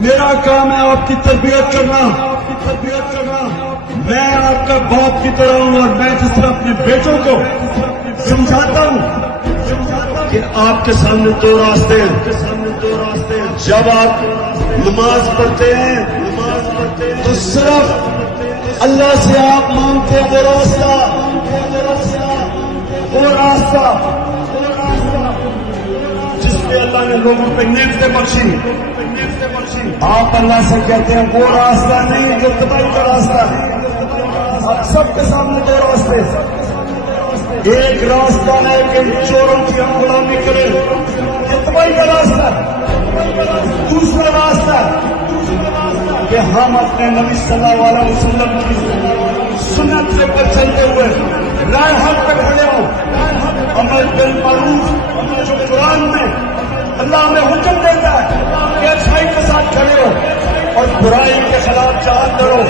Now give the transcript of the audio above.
میرا کام ہے آپ کی تربیت کرنا. میں آپ کا باپ کی طرح ہوں اور میں جس طرح اپنے بیٹوں کو سمجھاتا ہوں کہ آپ کے سامنے دو راستے ہیں. جب آپ نماز پڑھتے ہیں تو صرف اللہ سے آپ مانگتے ہیں وہ راستہ جس پہ اللہ نے لوگوں پہ نعمتیں بخشی. آپ اللہ سے کہتے ہیں وہ راستہ نہیں جو تباہی کا راستہ ہے. آپ سب کے سامنے دو راستے. ایک راستہ ہے کہ چوروں کی ہم غلامی کریں، یہ تباہی کا راستہ. دوسرا راستہ کہ ہم اپنے نبی صلی اللہ علیہ وسلم کی سنت سے پر چلتے ہوئے رائے حق پہ کھڑے ہوں. امر بالمعروف جو قرآن میں اللہ ہمیں حکم دیتا ہے کہ اچھائی کے ساتھ کھڑے ہو اور برائی کے خلاف جہاد کرو.